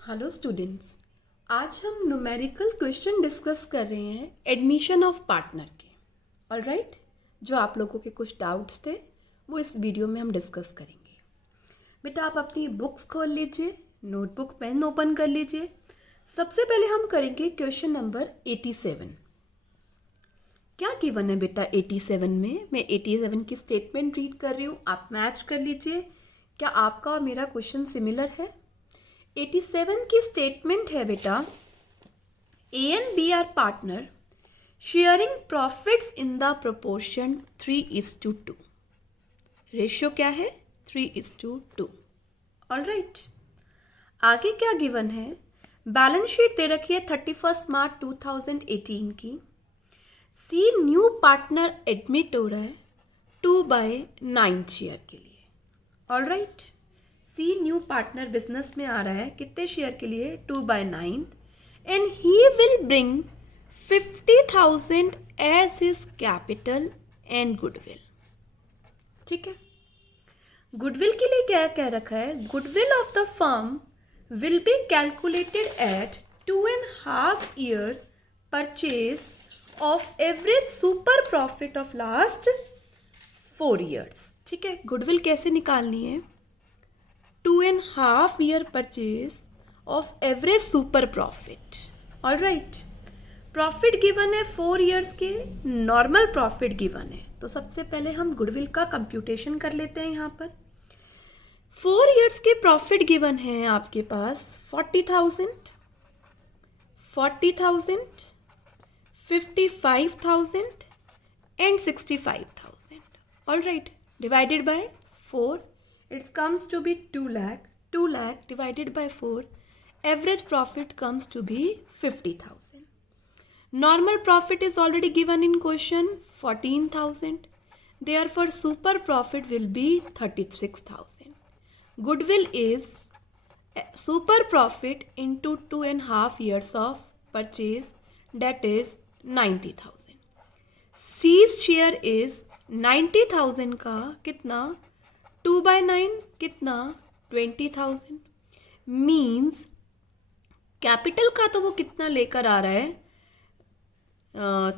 Hello students, आज हम numerical question discuss कर रहे हैं एडमिशन ऑफ पार्टनर के। ऑलराइट, जो आप लोगों के कुछ डाउट्स थे वो इस वीडियो में हम डिस्कस करेंगे। बेटा आप अपनी बुक्स खोल लीजिए, नोटबुक पेन ओपन कर लीजिए। सबसे पहले हम करेंगे क्वेश्चन नंबर 87। क्या गिवन है बेटा 87 में? मैं 87 की स्टेटमेंट रीड कर रही हूँ, आप मैच कर लीजिए। क्या आपका और मेरा क्वेश्चन सिमिलर है? 87 की स्टेटमेंट है बेटा, A and B are partner sharing profits in the proportion 3:2। Ratio क्या है? 3:2। ऑलराइट, आगे क्या गिवन है? बैलेंस शीट दे रखी है 31 मार्च 2018 की। सी न्यू पार्टनर एडमिट हो रहा है 2/9 शेयर के लिए। Alright, C new partner business में आ रहा है कितने शेयर के लिए? 2/9 and he will bring 50,000 as his capital and goodwill. ठीक है, गुडविल के लिए क्या कह रखा है? Goodwill of the firm will be calculated at 2.5 year purchase of average super profit of last 4 years। ठीक है, गुडविल कैसे निकालनी है? 2.5 year purchase of average super profit. Alright, profit given है 4 years के, नॉर्मल प्रॉफिट गिवन है। तो सबसे पहले हम गुडविल का कंप्यूटेशन कर लेते हैं। यहाँ पर 4 years के प्रॉफिट गिवन है आपके पास 40,000, 55,000 and 65,000। Alright, divided by 4, it comes to be 2 lakh. 2 lakh divided by 4, average profit comes to be 50,000. Normal profit is already given in question 14,000. Therefore, super profit will be 36,000. Goodwill is super profit into 2.5 years of purchase, that is 90,000. C's share is 90,000 का कितना? 2/9 कितना? 20,000। Means capital का तो वो कितना लेकर आ रहा है?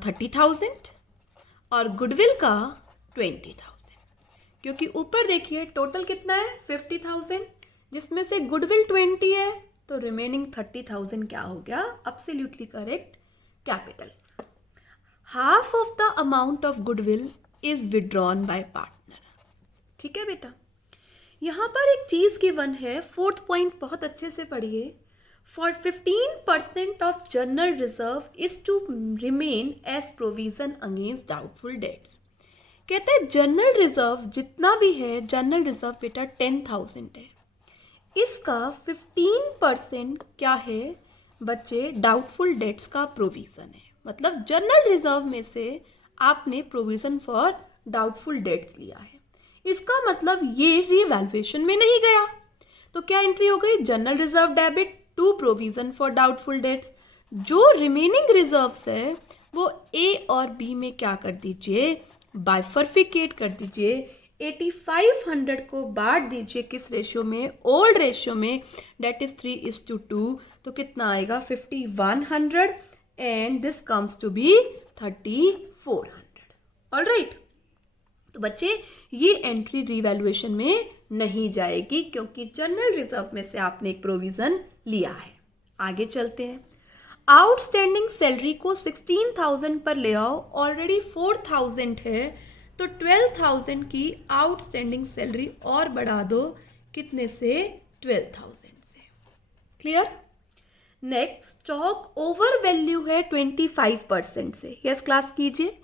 30,000 और गुडविल का 20,000। क्योंकि ऊपर देखिए टोटल कितना है? 50,000, जिसमें से गुडविल 20 है, तो रिमेनिंग 30,000 क्या हो गया? Absolutely correct, capital. Half of the amount of goodwill is withdrawn bye partner. ठीक है बेटा, यहाँ पर एक चीज गिवन है, 4th पॉइंट बहुत अच्छे से पढ़िए। For 15% of general reserve is to remain as provision against doubtful debts. कहते हैं जनरल रिजर्व जितना भी है, जनरल रिजर्व बेटा 10,000 है, इसका 15% क्या है बच्चे? डाउटफुल डेट्स का प्रोविजन है। मतलब जनरल रिजर्व में से आपने प्रोविजन फॉर डाउटफुल डेट्स लिया है, इसका मतलब ये रीवैल्यूएशन में नहीं गया। तो क्या एंट्री हो गई? General reserve debit to provision for doubtful debts. जो रिमेनिंग रिजर्व्स है वो ए और बी में क्या कर दीजिए? बाइफर्फिकेट कर दीजिए। 8500 को बांट दीजिए किस रेशियो में? ओल्ड रेशियो में, डेट इज 3:2। तो कितना आएगा? 5100 and this comes to be 3400। Alright, तो बच्चे ये एंट्री रीवैल्यूएशन में नहीं जाएगी क्योंकि जनरल रिजर्व में से आपने एक प्रोविजन लिया है। आगे चलते हैं। आउटस्टैंडिंग सैलरी को 16,000 पर ले आओ, ऑलरेडी 4,000 है, तो 12,000 की आउटस्टैंडिंग सैलरी और बढ़ा दो, कितने से? 12,000 से। Clear? Next, stock over value है 25% से। यस क्लास कीजिए,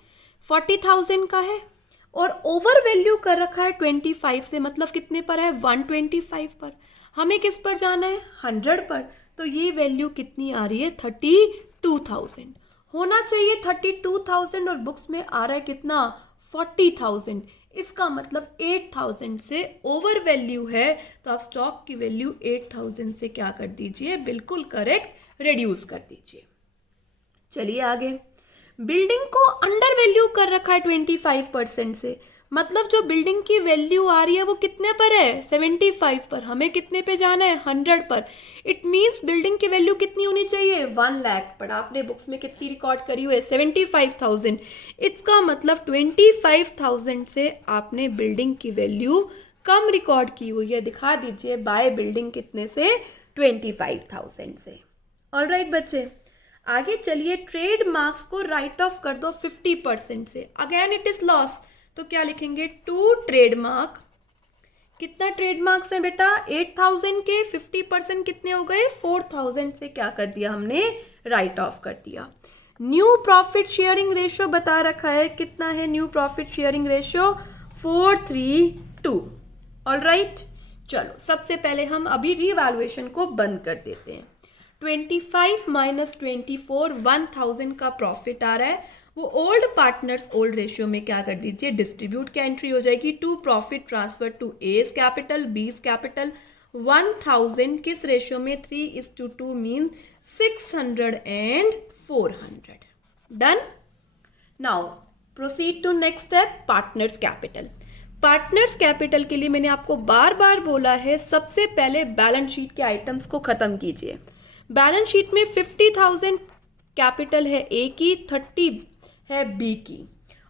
40,000 का है और ओवर वैल्यू कर रखा है 25 से, मतलब कितने पर है? 125 पर। हमें किस पर जाना है? 100 पर। तो ये वैल्यू कितनी आ रही है? 32,000। होना चाहिए 32,000 और बुक्स में आ रहा है कितना? 40,000। इसका मतलब 8,000 से ओवर वैल्यू है, तो आप स्टॉक की वैल्यू 8,000 से क्या कर दीजिए? बिल्कुल करेक्ट, रिड्यूस कर दीजिए। चलिए आगे। बिल्डिंग को अंडर वैल्यू कर रखा है 25% से, मतलब जो बिल्डिंग की वैल्यू आ रही है वो कितने पर है, 75 पर। हमें कितने पे जाना है, 100 पर। इट मीन्स बिल्डिंग की वैल्यू कितनी होनी चाहिए, 1 लाख। पर आपने बुक्स में कितनी रिकॉर्ड करी हुई है, 75,000। इसका मतलब 25,000 से आपने बिल्डिंग की वैल्यू कम रिकॉर्ड की हुई है। दिखा दीजिए बाय बिल्डिंग कितने से, 25,000 से। ऑलराइट बच्चे, आगे चलिए। ट्रेड मार्क्स को राइट ऑफ कर दो 50% से। अगेन इट इज लॉस, तो क्या लिखेंगे, टू ट्रेडमार्क। कितना ट्रेडमार्क्स है बेटा, 8,000 के 50% कितने हो गए, 4,000 से क्या कर दिया हमने, राइट ऑफ कर दिया। न्यू प्रॉफिट शेयरिंग रेशियो बता रखा है, कितना है new profit sharing ratio, 4:3:2। Alright, चलो सबसे पहले हम अभी रीवैल्यूएशन को बंद कर देते हैं। 25 माइनस 24, 1,000 का प्रॉफिट आ रहा है। वो ओल्ड पार्टनर्स ओल्ड रेशियो में क्या कर दीजिए, डिस्ट्रीब्यूट क्या एंट्री हो जाएगी, to profit transfer to as capital B's capital. 1,000 किस रेशियो में, 3:2 mean 600 and 400। Done. Now proceed to next step, partners capital. Partners capital के लिए मैंने आपको बार बार बोला है, सबसे पहले बैलेंस शीट के आइटम्स को खत्म कीजिए। बैलेंस शीट में 50,000 कैपिटल है ए की, 30 है बी की,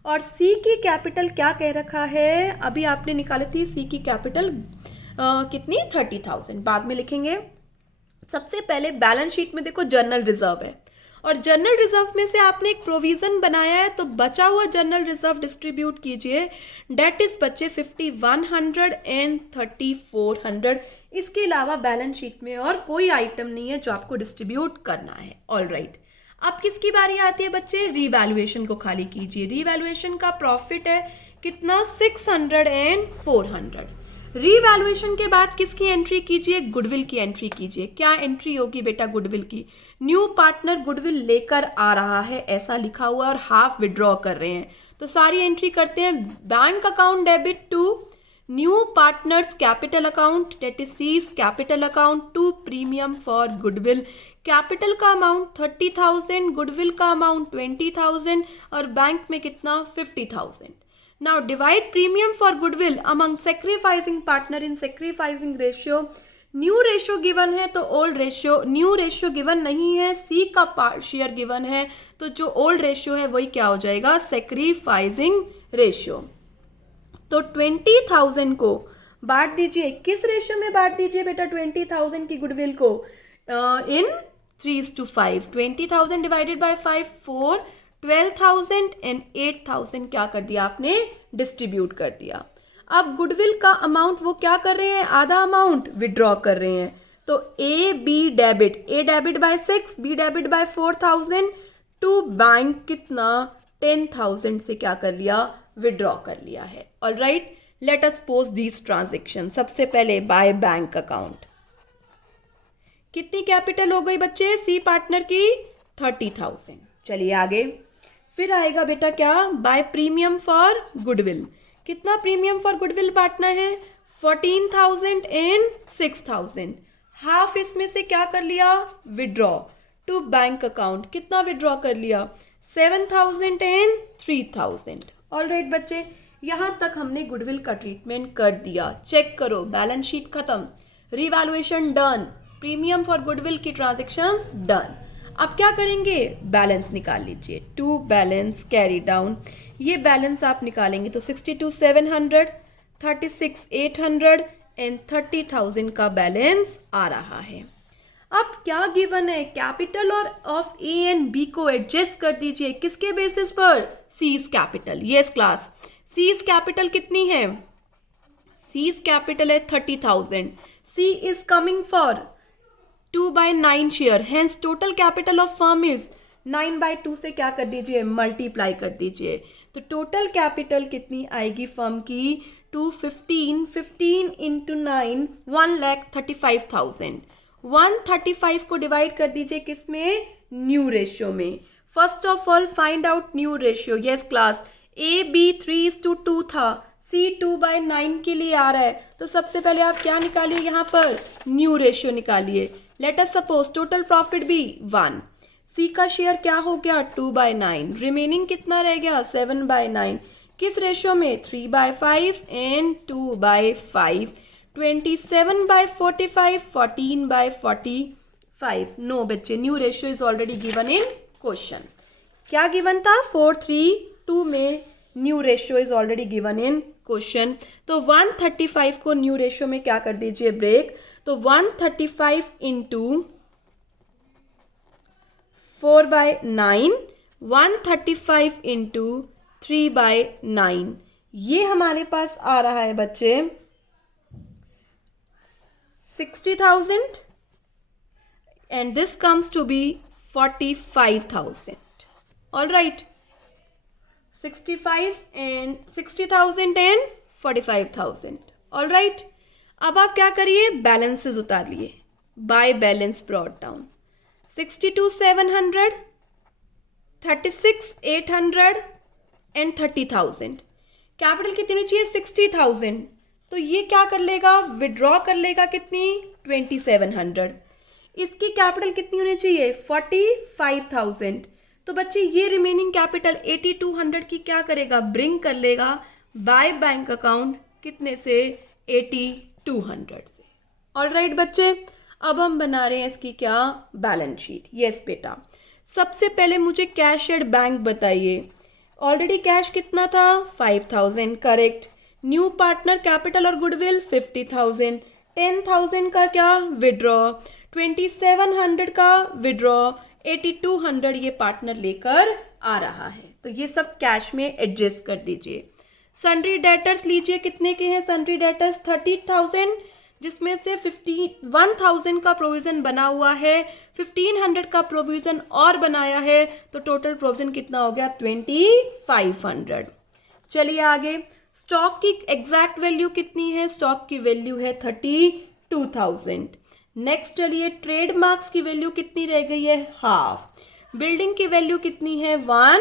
और सी की कैपिटल क्या कह रखा है, अभी आपने निकाली थी सी की कैपिटल कितनी, 30,000, बाद में लिखेंगे। सबसे पहले बैलेंस शीट में देखो जनरल रिजर्व है, और जनरल रिजर्व में से आपने एक प्रोविजन बनाया है, तो बचा हुआ जनरल रिजर्व डिस्ट्रीब्यूट कीजिए। डेट इज बचे 50,100 एंड 30,400। इसके अलावा बैलेंस शीट में और कोई आइटम नहीं है जो आपको डिस्ट्रीब्यूट करना है। ऑलराइट, अब किसकी बारी आती है बच्चे, रीवैल्यूएशन को खाली कीजिए। रीवैल्यूएशन का प्रॉफिट है कितना, 600 एंड 400। रीवैल्यूएशन के बाद किसकी एंट्री कीजिए, गुडविल की एंट्री कीजिए। क्या एंट्री होगी बेटा गुडविल की, न्यू पार्टनर गुडविल लेकर आ रहा है ऐसा लिखा हुआ और हाफ विड्रॉ कर रहे हैं, तो सारी एंट्री करते हैं। Bank account debit to new partners capital account, that is C's capital account, to premium for goodwill. Capital का अमाउंट 30,000, गुडविल का अमाउंट 20,000, और बैंक में कितना, 50,000। Now divide premium for goodwill among sacrificing partner in sacrificing ratio. New ratio given है तो old ratio, new ratio given नहीं है, सी का शेयर गिवन है, तो जो ओल्ड रेशियो है वही क्या हो जाएगा, सेक्रीफाइसिंग रेशियो। तो 20,000 को बांट दीजिए, किस रेशियो में बांट दीजिए बेटा 20,000 की गुडविल को, इन 3:5। 20,000 डिवाइडेड बाय 5, 4। 12,000 एंड 8,000 क्या कर दिया आपने, डिस्ट्रीब्यूट कर दिया। अब गुडविल का अमाउंट वो क्या कर रहे हैं, आधा अमाउंट विड्रॉ कर रहे हैं, तो A B debit, A debit by 6, B debit by 4,000, to bank कितना, 10,000 से क्या कर लिया, विड्रॉ कर लिया है। Alright, let us pose these transaction. सबसे पहले बाय बैंक अकाउंट, कितनी कैपिटल हो गई बच्चे, सी पार्टनर की 30,000। चलिए आगे, फिर आएगा बेटा क्या, बाय प्रीमियम फॉर गुडविल। कितना प्रीमियम फॉर गुडविल बांटना है, 14,000 एंड 6,000। हाफ इसमें से क्या कर लिया, विड्रॉ टू बैंक अकाउंट। कितना विड्रॉ कर लिया, 7,000 एंड 3,000। ऑलराइट बच्चे, यहां तक हमने गुडविल का ट्रीटमेंट कर दिया। चेक करो, बैलेंस शीट खत्म, revaluation done, premium for goodwill की ट्रांजेक्शंस डन। अब क्या करेंगे, बैलेंस निकाल लीजिए। टू बैलेंस कैरी डाउन, ये बैलेंस आप निकालेंगे तो 62,700, 36,800 एंड 30,000 का बैलेंस आ रहा है। अब क्या गिवन है, कैपिटल और ऑफ ए एंड बी को एडजस्ट कर दीजिए, किसके बेसिस पर, C's capital. Yes class, C's capital कितनी है, सीज कैपिटल है 30,000। C is coming for 2/9 share, hence total capital of firm is 9/2 से क्या कर दीजिए, मल्टीप्लाई कर दीजिए, तो टोटल कैपिटल कितनी आएगी फर्म की, 215, 15 इंटू 9, 1,35,000। 135 को डिवाइड कर दीजिए किसमें, न्यू रेशियो में। First of all find out new ratio. Yes class, A B 3:2 था, सी 2/9 के लिए आ रहा है, तो सबसे पहले आप क्या निकालिए, यहाँ पर न्यू रेशियो निकालिए। Let us suppose total profit भी 1, सी का शेयर क्या हो गया 2/9, रिमेनिंग कितना रह गया 7/9। किस रेशियो में? 3/5 एंड 2/5. 27/45, 14/45. नो बच्चे, new ratio is already given in question. क्या गिवन था? 4:3:2 में new ratio is already given in question. तो 135 को न्यू रेशियो में क्या कर दीजिए? ब्रेक. तो 135 इंटू 4/9, 135 इंटू 3/9, ये हमारे पास आ रहा है बच्चे 60,000 and this comes to be 45,000. All right, 65 and 60,000 and 45,000. All right, अब आप क्या करिए? बैलेंसेस उतार लिए. By balance brought down. 62,700, 36,800 and 30,000. Capital कितनी चाहिए? 60,000. तो ये क्या कर लेगा? विड्रॉ कर लेगा. कितनी? 2,700. इसकी कैपिटल कितनी होनी चाहिए? 45,000. तो बच्चे ये रिमेनिंग कैपिटल 8,200 की क्या करेगा? ब्रिंग कर लेगा बाय बैंक अकाउंट. कितने से? 8,200 से. ऑलराइट बच्चे, अब हम बना रहे हैं इसकी क्या? Balance sheet. यस बेटा, सबसे पहले मुझे कैश एट बैंक बताइए. ऑलरेडी कैश कितना था? 5,000. करेक्ट. न्यू पार्टनर कैपिटल और गुडविल 50,000. 10,000 का क्या? विड्रॉ. 2,700 का विड्रॉ. 8,200 ये पार्टनर लेकर आ रहा है. तो ये सब कैश में एडजस्ट कर दीजिए. सन्ड्री डेटर्स लीजिए. कितने के हैं सन्ड्री डेटर्स? 30,000, जिसमें से 51,000 का प्रोविज़न बना हुआ है, 1,500 का प्रोविज़न और बनाया है. तो टोटल प्रोविज़न कितना हो गया? 2,500. चलिए आगे. स्टॉक की एग्जैक्ट वैल्यू कितनी है? स्टॉक की वैल्यू है 32,000. नेक्स्ट चलिए, ट्रेड मार्क्स की वैल्यू कितनी रह गई है? हाफ. बिल्डिंग की वैल्यू कितनी है? 1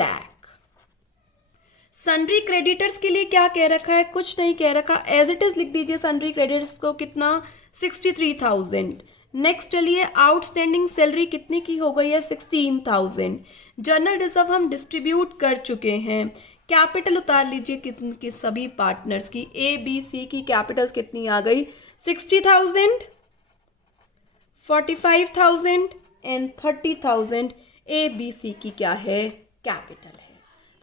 लाख. सन्ड्री क्रेडिटर्स के लिए क्या कह रखा है? कुछ नहीं कह रखा, एज इट इज लिख दीजिए. सन्ड्री क्रेडिटर्स को कितना? 63,000. नेक्स्ट चलिए, आउटस्टैंडिंग सैलरी कितनी की हो गई है? 16,000. जर्नल रिजर्व हम डिस्ट्रीब्यूट कर चुके हैं. कैपिटल उतार लीजिए कितनी सभी पार्टनर्स की. ए बी सी की कैपिटल्स कितनी आ गई? 60,000, 45,000 एंड 30,000. ए बी सी की क्या है? कैपिटल है.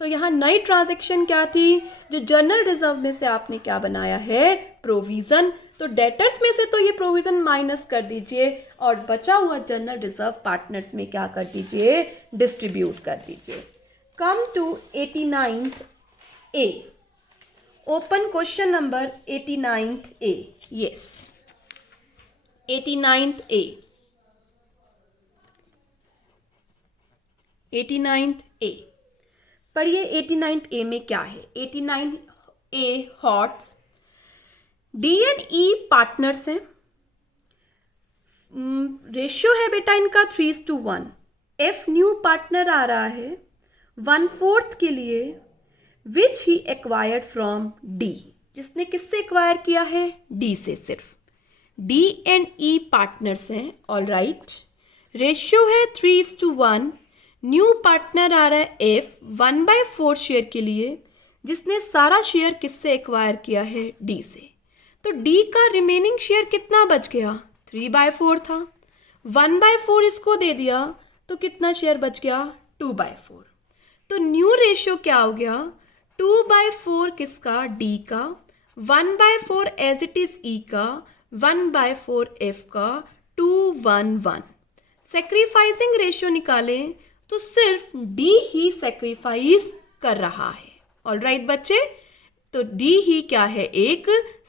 तो यहाँ नई ट्रांजैक्शन क्या थी? जो जर्नल रिजर्व में से आपने क्या बनाया है? प्रोविजन. तो डेटर्स में से तो ये प्रोविजन माइनस कर दीजिए और बचा हुआ जर्नल रिजर्व पार्टनर्स में क्या कर दीजिए? डिस्ट्रीब्यूट कर दीजिए. Come to 89th A. Open question number 89th A. Yes, 89th A. 89th A. पढ़िए 89th A में क्या है? 89th A hots. D and E partners हैं. रेशियो है बेटा इनका 3:1. एफ न्यू पार्टनर आ रहा है 1/4 के लिए, विच ही एक्वायर्ड फ्रॉम डी. जिसने किससे एक्वायर किया है? डी से. सिर्फ डी एंड ई पार्टनर्स हैं. All right. रेशियो है 3:1. न्यू पार्टनर आ रहा है एफ 1/4 शेयर के लिए, जिसने सारा शेयर किससे एक्वायर किया है? डी से. तो डी का रिमेनिंग शेयर कितना बच गया? 3/4 था. 1/4 इसको दे दिया तो कितना शेयर बच गया? 2/4. तो न्यू रेशियो क्या हो गया? 2/4 किसका? डी का. 1/4 एज इट इज ई का. 1/4 एफ का. 2:1:1. सेक्रीफाइसिंग रेशियो निकालें तो सिर्फ डी ही सेक्रीफाइस कर रहा है. ऑलराइट बच्चे, तो डी ही क्या है? एक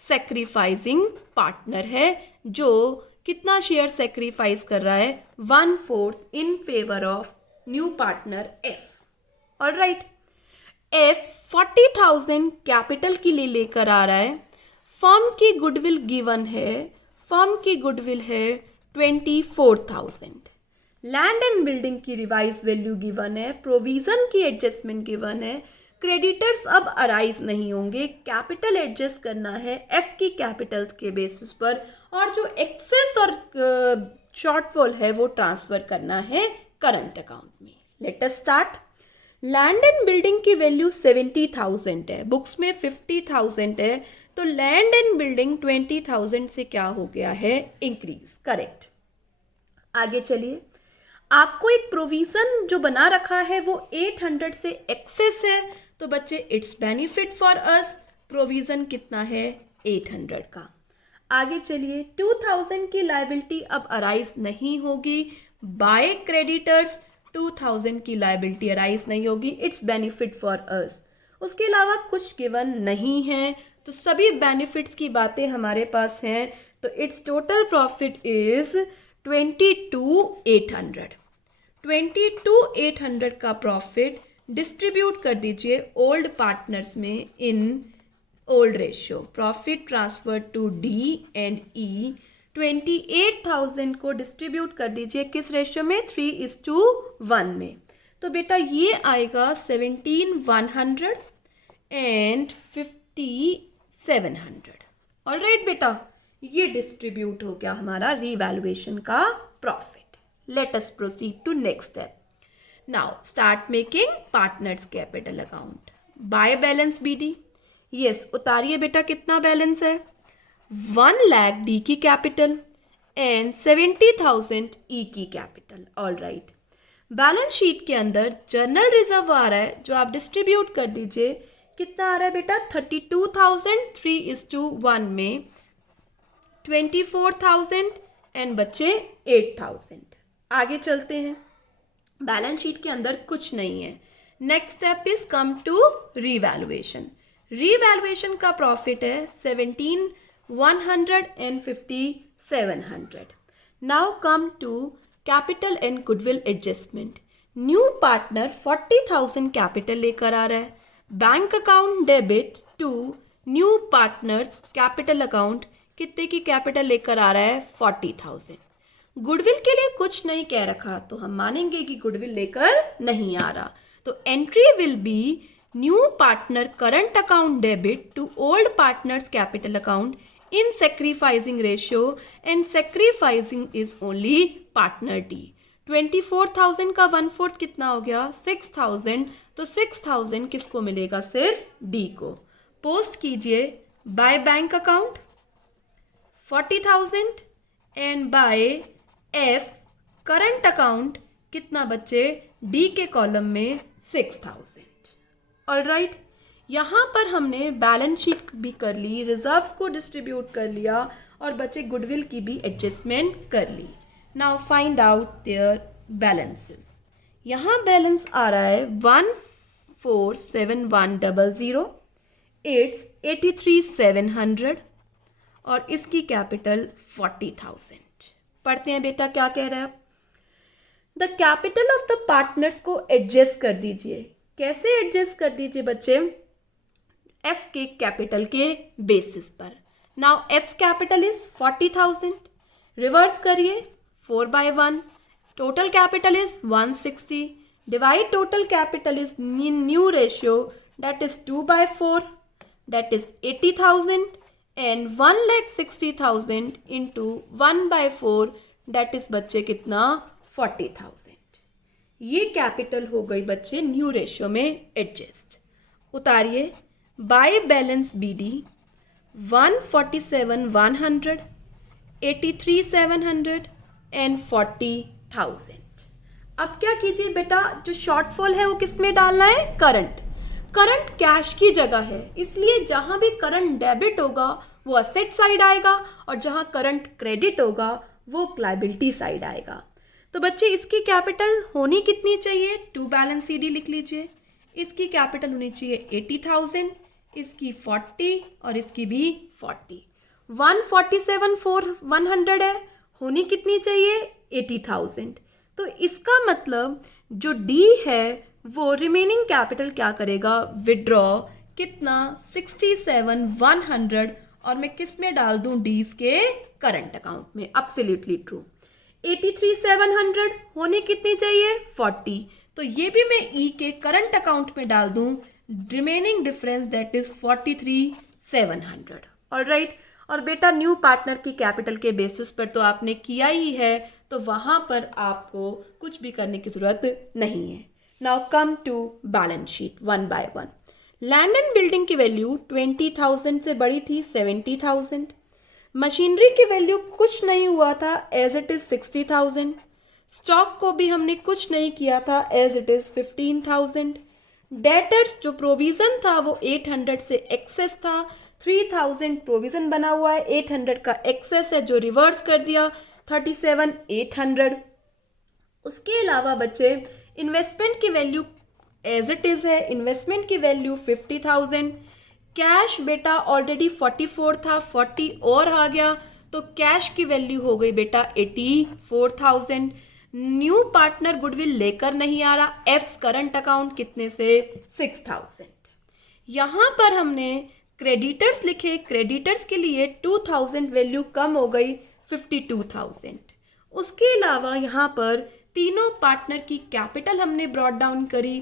सेक्रीफाइसिंग पार्टनर है जो कितना शेयर सेक्रीफाइस कर रहा है? 1/4 in favour of new partner F. Alright. F 40,000 capital के लिए लेकर आ रहा है. फर्म की गुडविल गिवन है. फर्म की गुडविल है 24,000. लैंड एंड बिल्डिंग की रिवाइज वैल्यू गिवन है. प्रोविजन की एडजस्टमेंट गिवन है. क्रेडिटर्स अब अराइज नहीं होंगे. कैपिटल एडजस्ट करना है एफ की कैपिटल्स के बेसिस पर, और जो एक्सेस और शॉर्टफॉल है वो ट्रांसफर करना है करंट अकाउंट में. Let us start. Land and building की वैल्यू 70,000 है, बुक्स में 50,000 है, तो लैंड एंड बिल्डिंग 20,000 से क्या हो गया है, इंक्रीज। करेक्ट। आगे चलिए, आपको एक प्रोविजन जो बना रखा है वो 800 से एक्सेस है, तो बच्चे it's benefit for us, provision कितना है, 800 का। आगे चलिए, 2000 की लायबिलिटी अब अराइज नहीं होगी बाय क्रेडिटर्स, 2000 की लायबिलिटी अराइज नहीं होगी, इट्स बेनिफिट फॉर अस। उसके अलावा कुछ गिवन नहीं है, तो सभी बेनिफिट्स की बातें हमारे पास हैं, तो इट्स टोटल प्रॉफिट इज 22,800। 22,800 का प्रॉफिट डिस्ट्रीब्यूट कर दीजिए ओल्ड पार्टनर्स में in old ratio, profit transfer to D and E. 28,000 को डिस्ट्रीब्यूट कर दीजिए किस रेशियो में, 3:1 में। तो बेटा ये आएगा 17,100 एंड 5,700। ऑलराइट बेटा, ये डिस्ट्रीब्यूट हो गया हमारा रीवैल्यूएशन का profit. Let us proceed to next step. Now start making partners capital account by balance BD. Yes, उतारिए बेटा कितना बैलेंस है, 1 लाख डी की कैपिटल एंड 70,000 ई की capital. All right, balance sheet के अंदर जर्नल रिजर्व आ रहा है जो आप डिस्ट्रीब्यूट कर दीजिए, कितना आ रहा है बेटा, 32,000, 3:1 में 24,000 एंड बच्चे 8,000। आगे चलते हैं, बैलेंस शीट के अंदर कुछ नहीं है। Next step is come to revaluation. Revaluation का प्रॉफिट है 17,100 and 5,700। Now come to capital and goodwill adjustment. New partner 40,000 capital लेकर आ रहा है, bank account debit to new partners capital account कितने की कैपिटल लेकर आ रहा है, 40,000। गुडविल के लिए कुछ नहीं कह रखा, तो हम मानेंगे कि गुडविल लेकर नहीं आ रहा, तो entry will be new partner current account debit to old partners capital account in sacrificing ratio and sacrificing is only partner D. 24,000 का 1/4 कितना हो गया, 6,000, तो 6,000 किसको मिलेगा, सिर्फ डी को। पोस्ट कीजिए by bank account 40,000 and by F current account कितना बच्चे, डी के कॉलम में 6,000। ऑलराइट, यहाँ पर हमने बैलेंस शीट भी कर ली, रिजर्व्स को डिस्ट्रीब्यूट कर लिया और बच्चे गुडविल की भी एडजस्टमेंट कर ली। Now find out their balances. यहाँ बैलेंस आ रहा है 1,471,000, इट्स 83,700 और इसकी कैपिटल 40,000। पढ़ते हैं बेटा क्या कह रहा है। The capital of the partners को एडजस्ट कर दीजिए। कैसे एडजस्ट कर दीजिए बच्चे, एफ के कैपिटल के बेसिस पर। Now F capital is 40,000, reverse करिए 4/1, total capital is 160, divide total capital is new ratio that is 2/4, that is 80,000 and 1,60,000 into 1/4 that is बच्चे कितना, 40,000। ये कैपिटल हो गई बच्चे न्यू रेशियो में एडजस्ट। उतारिए बाय बैलेंस बीडी 147,100, 83,700 एंड 40,000। अब क्या कीजिए बेटा, जो शॉर्टफॉल है वो किस में डालना है, करंट। करंट कैश की जगह है, इसलिए जहां भी करंट डेबिट होगा वो असेट साइड आएगा और जहां करंट क्रेडिट होगा वो लायबिलिटी साइड आएगा। तो बच्चे इसकी कैपिटल होनी कितनी चाहिए, टू बैलेंस सीडी लिख लीजिए। इसकी कैपिटल होनी चाहिए 80,000, इसकी 40 और इसकी भी 40। 147,100 है, होनी कितनी चाहिए, 80,000। तो इसका मतलब जो डी है वो रिमेनिंग कैपिटल क्या करेगा, विड्रॉ कितना, 67,100 और मैं किस में डाल दूं, डीज के करंट अकाउंट में। Absolutely true. 83,700 होनी कितनी चाहिए, 40, तो ये भी मैं ई के करंट अकाउंट में डाल दूं, remaining difference that is 43,700। Alright, और बेटा न्यू पार्टनर की कैपिटल के बेसिस पर तो आपने किया ही है, तो वहां पर आपको कुछ भी करने की जरूरत नहीं है। Now come to balance sheet one by one. Land and building की वैल्यू 20,000 से बड़ी थी 70,000। मशीनरी की वैल्यू कुछ नहीं हुआ था, एज इट इज 60,000। स्टॉक को भी हमने कुछ नहीं किया था, एज इट इज 15,000। डेटर्स जो प्रोविजन था वो 800 से एक्सेस था, 3,000 प्रोविजन बना हुआ है, 800 का एक्सेस है जो रिवर्स कर दिया 37,800। उसके अलावा बच्चे इन्वेस्टमेंट की वैल्यू एज इट इज है, इन्वेस्टमेंट की वैल्यू 50,000। कैश बेटा ऑलरेडी 44 था, 40 और आ गया तो कैश की वैल्यू हो गई बेटा 84,000। न्यू पार्टनर गुडविल लेकर नहीं आ रहा, एफ्स करंट अकाउंट कितने से 6,000। यहाँ पर हमने क्रेडिटर्स लिखे, क्रेडिटर्स के लिए 2,000 वैल्यू कम हो गई 52,000। उसके अलावा यहाँ पर तीनों पार्टनर की कैपिटल हमने ब्रॉट डाउन करी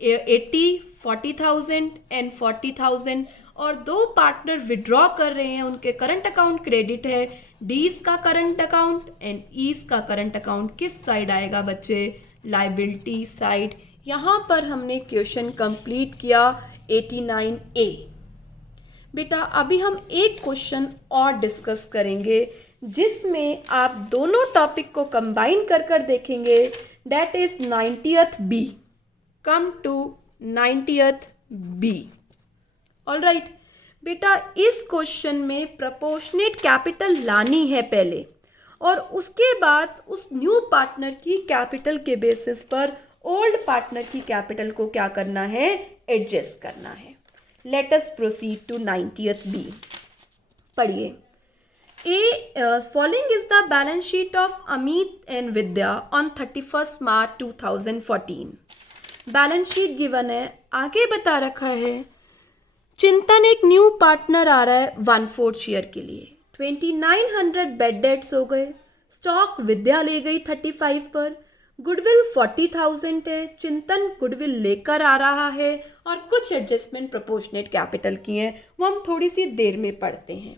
80, 40,000 एंड 40,000। और दो पार्टनर विड्रॉ कर रहे हैं, उनके करंट अकाउंट क्रेडिट है, डीज का करंट अकाउंट एंड ईज का करंट अकाउंट किस साइड आएगा बच्चे, लाइबिलिटी साइड। यहाँ पर हमने क्वेश्चन कंप्लीट किया 89A। बेटा अभी हम एक क्वेश्चन और डिस्कस करेंगे जिसमें आप दोनों टॉपिक को कंबाइन कर कर देखेंगे, that is 90th B। Come to 90th B। Alright बेटा, इस क्वेश्चन में प्रपोर्शनेट कैपिटल लानी है पहले, और उसके बाद उस न्यू पार्टनर की कैपिटल के बेसिस पर ओल्ड पार्टनर की कैपिटल को क्या करना है, एडजस्ट करना है। Let us proceed to 90th B। पढ़िए। Following is the balance sheet of Amit and Vidya on 31st March 2014। Balance sheet given है, आगे बता रखा है चिंतन एक न्यू पार्टनर आ रहा है 1/4 शेयर के लिए, 2900 बेड डेट्स हो गए, स्टॉक विद्या ले गई 35 पर, गुडविल 40,000 है, चिंतन गुडविल लेकर आ रहा है और कुछ एडजस्टमेंट प्रोपोर्शनेट कैपिटल की हैं, वो हम थोड़ी सी देर में पढ़ते हैं।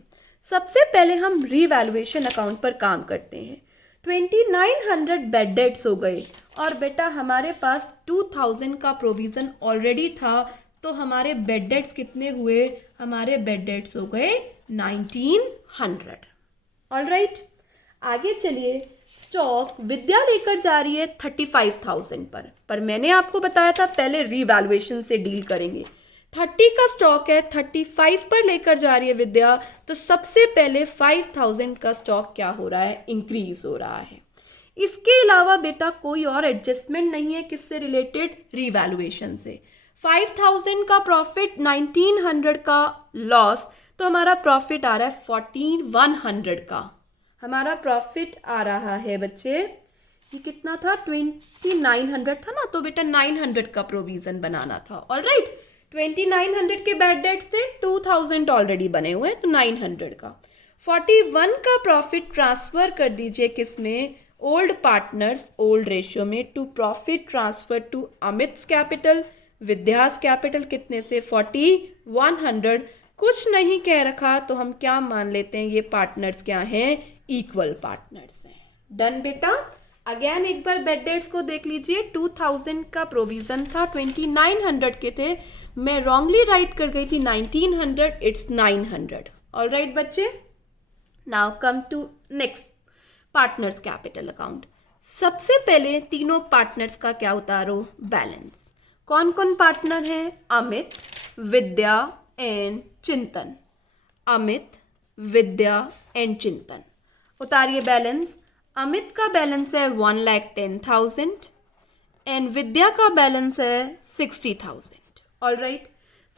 सबसे पहले हम रीवैल्यूएशन अकाउंट पर काम करते हैं। 2900 बेड डेट्स हो गए और बेटा हमारे पास 2000 का प्रोविज़न ऑलरेडी था, तो हमारे बेड डेट्स कितने हुए, हमारे बेड डेट्स हो गए 1900। ऑलराइट, आगे चलिए। स्टॉक विद्या लेकर जा रही है 35,000 पर मैंने आपको बताया था पहले रीवैल्यूएशन से डील करेंगे। 30 का स्टॉक है, 35 पर लेकर जा रही है विद्या, तो सबसे पहले 5,000 का स्टॉक क्या हो रहा है, इंक्रीज हो रहा है। इसके अलावा बेटा कोई और एडजस्टमेंट नहीं है, किससे रिलेटेड, रीवैल्यूएशन से। 5,000 का प्रॉफिट, 1900 का लॉस, तो हमारा प्रॉफिट आ रहा है 14,100 का। हमारा प्रॉफिट आ रहा है बच्चे, ये कितना था, 2900 था ना, तो बेटा 900 का प्रोविजन बनाना था। ऑलराइट, 2900 के बैड डेट्स थे, 2000 ऑलरेडी बने हुए हैं, तो 900 का। 41 का प्रॉफिट ट्रांसफर कर दीजिए किसमें, ओल्ड पार्टनर्स ओल्ड रेशियो में, to profit transfer to Amit's capital, Vidya's capital कितने से 4100। कुछ नहीं कह रखा तो हम क्या मान लेते हैं, ये पार्टनर्स क्या हैं, इक्वल पार्टनर्स हैं। डन बेटा। अगेन एक बार बेड डेट्स को देख लीजिए, 2000 का प्रोविजन था, 2900 के थे, मैं रॉन्गली राइट कर गई थी 1900, इट्स 900। ऑलराइट बच्चे, now come to next, partners capital account. सबसे पहले तीनों पार्टनर्स का क्या उतारो, बैलेंस। कौन कौन पार्टनर हैं, अमित, विद्या एंड चिंतन। अमित, विद्या एंड चिंतन। उतारिए बैलेंस। अमित का बैलेंस है 1,10,000 एंड विद्या का बैलेंस है 60,000। ऑलराइट,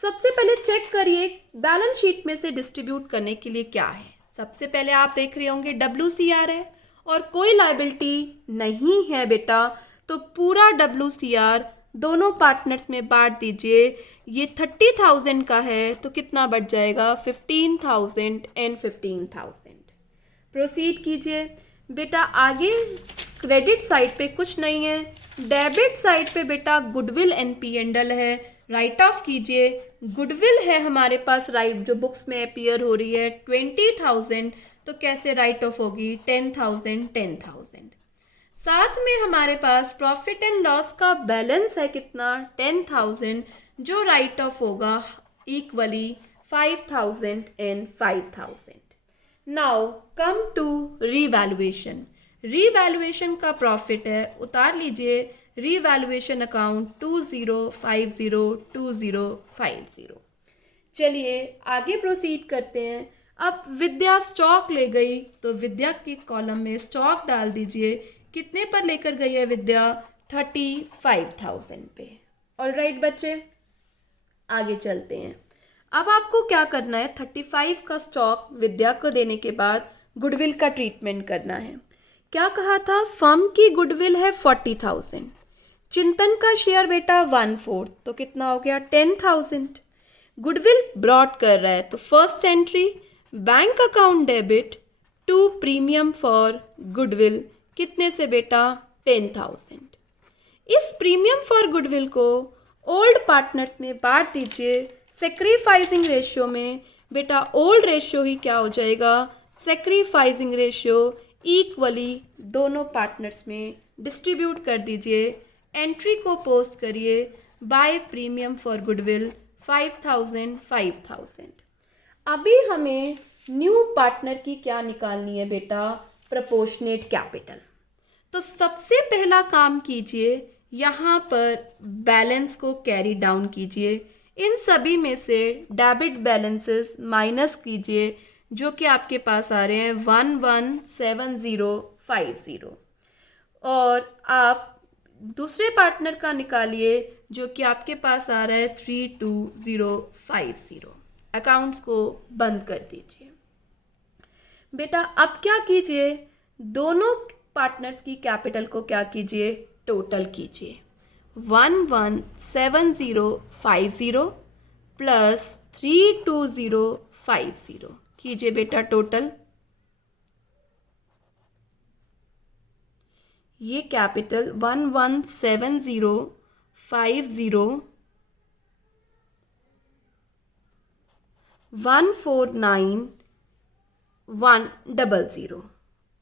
सबसे पहले चेक करिए बैलेंस शीट में से डिस्ट्रीब्यूट करने के लिए क्या है। सबसे पहले आप देख रहे होंगे WCR है और कोई लायबिलिटी नहीं है बेटा, तो पूरा WCR दोनों पार्टनर्स में बांट दीजिए। ये 30,000 का है तो कितना बढ़ जाएगा, 15,000 एंड 15,000। प्रोसीड कीजिए बेटा। आगे क्रेडिट साइड पे कुछ नहीं है, डेबिट साइड पे बेटा गुडविल एंड P&L है, राइट ऑफ कीजिए। गुडविल है हमारे पास, राइट जो बुक्स में अपीयर हो रही है 20,000, तो कैसे राइट ऑफ होगी, 10,000 10,000। साथ में हमारे पास प्रॉफिट एंड लॉस का बैलेंस है कितना 10,000, जो राइट ऑफ होगा equally 5,000 and 5,000. Now come to revaluation. Revaluation का प्रॉफिट है, उतार लीजिए रीवैल्यूएशन अकाउंट 20502050. चलिए आगे प्रोसीड करते हैं. अब विद्या स्टॉक ले गई तो विद्या के कॉलम में स्टॉक डाल दीजिए. कितने पर लेकर गई है विद्या? 35,000 पे. ऑलराइट बच्चे, आगे चलते हैं. अब आपको क्या करना है, 35 का स्टॉक विद्या को देने के बाद गुडविल का ट्रीटमेंट करना है. क्या कहा था? फर्म की गुडविल है 40,000. चिंतन का शेयर बेटा 1/4, तो कितना हो गया 10,000. गुडविल ब्रॉड कर रहा है तो first entry bank account debit to premium for goodwill. कितने से बेटा? 10,000. इस प्रीमियम फॉर गुडविल को ओल्ड पार्टनर्स में बांट दीजिए. सेक्रीफाइसिंग रेशियो में बेटा ओल्ड रेशियो ही क्या हो जाएगा? सेक्रीफाइसिंग रेशियो इक्वली दोनों पार्टनर्स में डिस्ट्रीब्यूट कर दीजिए. एंट्री को पोस्ट करिए बाय प्रीमियम फॉर गुडविल 5,000 5,000. अभी हमें न्यू पार्टनर की क्या निकालनी है बेटा? Proportionate capital. तो सबसे पहला काम कीजिए, यहाँ पर बैलेंस को कैरी डाउन कीजिए. इन सभी में से डेबिट बैलेंसेस माइनस कीजिए जो कि आपके पास आ रहे हैं 117050. और आप दूसरे पार्टनर का निकालिए जो कि आपके पास आ रहा है 32050. अकाउंट्स को बंद कर दीजिए. बेटा अब क्या कीजिए, दोनों पार्टनर्स की कैपिटल को क्या कीजिए? टोटल कीजिए. 117050 प्लस 32050 कीजिए बेटा टोटल. ये कैपिटल 117050 149,100.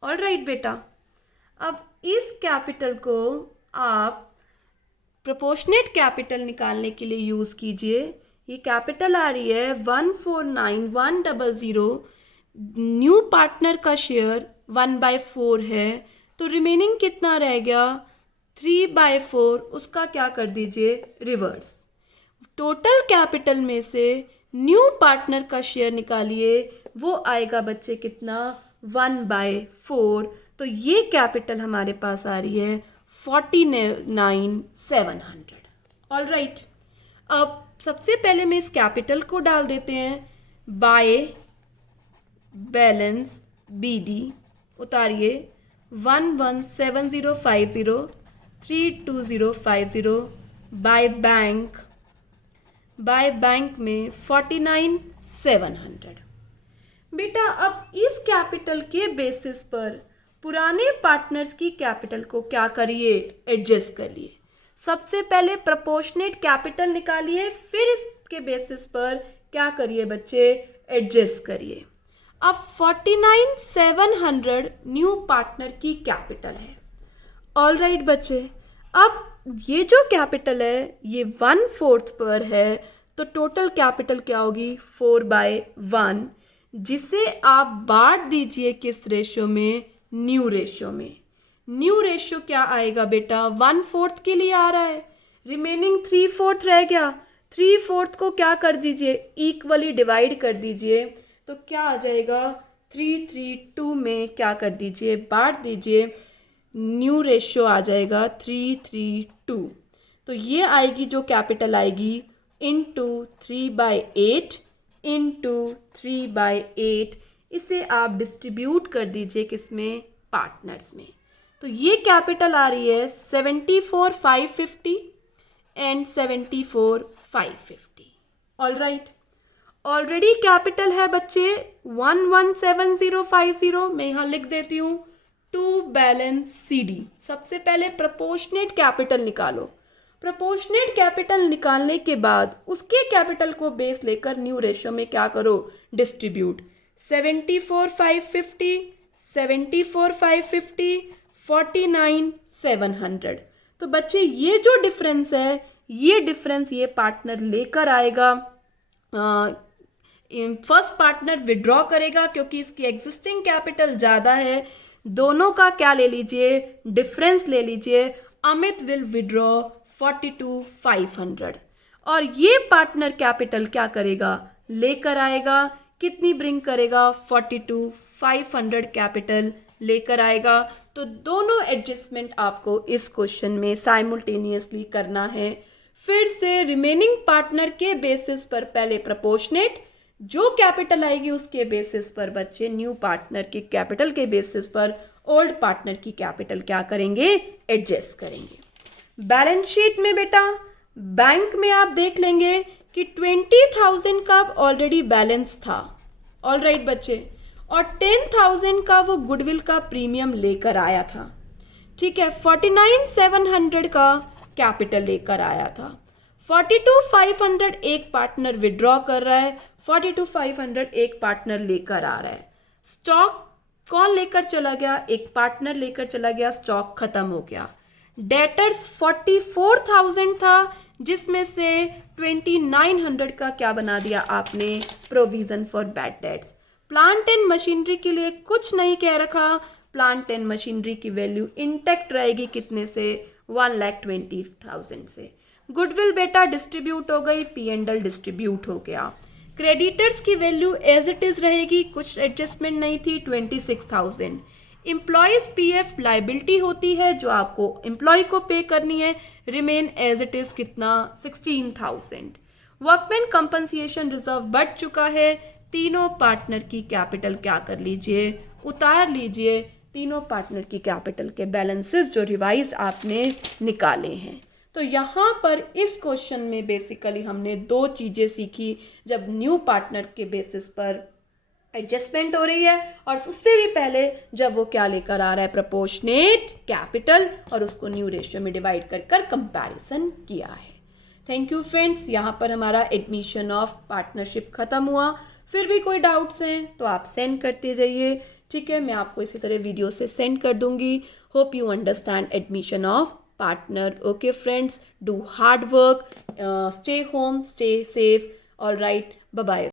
ऑल राइट बेटा, अब इस कैपिटल को आप प्रोपोर्शनेट कैपिटल निकालने के लिए यूज़ कीजिए. ये कैपिटल आ रही है 149,100. न्यू पार्टनर का शेयर 1/4 है तो रिमेनिंग कितना रह गया? 3/4. उसका क्या कर दीजिए? रिवर्स. टोटल कैपिटल में से न्यू पार्टनर का शेयर निकालिए, वो आएगा बच्चे कितना? 1/4. तो ये कैपिटल हमारे पास आ रही है 49,700. ऑल राइट, अब सबसे पहले में इस कैपिटल को डाल देते हैं. By balance BD उतारिए 117050 32050 by bank में 49,700. बेटा अब इस कैपिटल के बेसिस पर पुराने पार्टनर्स की कैपिटल को क्या करिए? एडजस्ट करिए. सबसे पहले प्रोपोर्शनेट कैपिटल निकालिए, फिर इसके बेसिस पर क्या करिए बच्चे? एडजस्ट करिए. अब 49,700 न्यू पार्टनर की कैपिटल है. ऑल राइट बच्चे, अब ये जो कैपिटल है ये 1/4 पर है तो टोटल कैपिटल क्या होगी? 4/1, जिसे आप बांट दीजिए किस रेशियो में? न्यू रेशियो में. न्यू रेशियो क्या आएगा बेटा? 1/4 के लिए आ रहा है. रिमेनिंग 3/4 रह गया. 3/4 को क्या कर दीजिए? इक्वली डिवाइड कर दीजिए. तो क्या आ जाएगा? 332 में क्या कर दीजिए? बांट दीजिए. न्यू रेशियो आ जाएगा 332. तो ये आएगी जो कैपिटल आएगी इंटू 3/8 इंटू 3/8. इसे आप डिस्ट्रीब्यूट कर दीजिए किसमें? पार्टनर्स में. तो ये कैपिटल आ रही है 74,550 and 74,550. All right, already capital है बच्चे 117050. मैं यहाँ लिख देती हूँ टू बैलेंस CD. सबसे पहले प्रोपोर्शनेट कैपिटल निकालो. प्रोपोर्शनेट कैपिटल निकालने के बाद उसके कैपिटल को बेस लेकर न्यू रेशियो में क्या करो? डिस्ट्रीब्यूट. 74,550 74,550 49,700। तो बच्चे ये जो डिफरेंस है, ये डिफरेंस ये पार्टनर लेकर आएगा, फर्स्ट पार्टनर विड्रॉ करेगा क्योंकि इसकी एग्जिस्टिंग कैपिटल ज़्यादा है। दोनों का क्या ले लीजिए, डिफरेंस ले लीजिए। अमित विल विड्रॉ 42,500 और ये पार्टनर कैपिटल क्या करेगा, लेकर आएगा। कितनी ब्रिंग करेगा, 42,500 कैपिटल लेकर आएगा। तो दोनों एडजस्टमेंट आपको इस क्वेश्चन में साइमल्टेनियसली करना है। फिर से रिमेनिंग पार्टनर के बेसिस पर पहले प्रोपोर्शनेट, जो कैपिटल आएगी उसके बेसिस पर बच्चे न्यू पार्टनर की कैपिटल के बेसिस पर ओल्ड पार्टनर की कैपिटल क्या करेंगे, एडजस्ट करेंगे। बैलेंस शीट में बेटा बैंक में आप देख लेंगे कि 20,000 का ऑलरेडी बैलेंस था, ऑलराइट बच्चे, और 10,000 का वो गुडविल का प्रीमियम लेकर आया था, ठीक है। 49,700 का कैपिटल लेकर आया था। 42,500 एक पार्टनर विड्रॉ कर रहा है, 42,500 एक पार्टनर लेकर आ रहा है। स्टॉक कौन लेकर चला गया, एक पार्टनर लेकर चला गया, स्टॉक खत्म हो गया। डेटर्स 44,000 था, जिसमें से 2900 का क्या बना दिया आपने, provision for bad debts. Plant and machinery के लिए कुछ नहीं कह रखा, प्लांट एंड मशीनरी की वैल्यू इंटैक्ट रहेगी, कितने से, 1,20,000 से। गुडविल बेटा डिस्ट्रीब्यूट हो गई, P&L डिस्ट्रीब्यूट हो गया। क्रेडिटर्स की वैल्यू एज इट इज रहेगी, कुछ एडजस्टमेंट नहीं थी, 26,000। एम्प्लॉयज PF लाइबिलिटी होती है जो आपको एम्प्लॉय को पे करनी है, रिमेन एज इट इज कितना, 16,000। वर्कमैन कंपनसेशन रिजर्व बढ़ चुका है। तीनों पार्टनर की कैपिटल क्या कर लीजिए, उतार लीजिए। तीनों पार्टनर की कैपिटल के बैलेंसेस जो रिवाइज आपने निकाले हैं। तो यहाँ पर इस क्वेश्चन में बेसिकली हमने दो चीज़ें सीखी, जब न्यू पार्टनर के बेसिस पर एडजस्टमेंट हो रही है, और उससे भी पहले जब वो क्या लेकर आ रहा है, प्रोपोर्शनेट कैपिटल, और उसको न्यू रेशियो में डिवाइड कर कर कंपैरिजन किया है। थैंक यू फ्रेंड्स, यहाँ पर हमारा एडमिशन ऑफ पार्टनरशिप खत्म हुआ। फिर भी कोई डाउट्स हैं तो आप सेंड करते जाइए, ठीक है। मैं आपको इसी तरह वीडियो से सेंड कर दूंगी। Hope you understand admission of partner. Okay friends, do hard work, stay home, stay safe, all right, bye bye.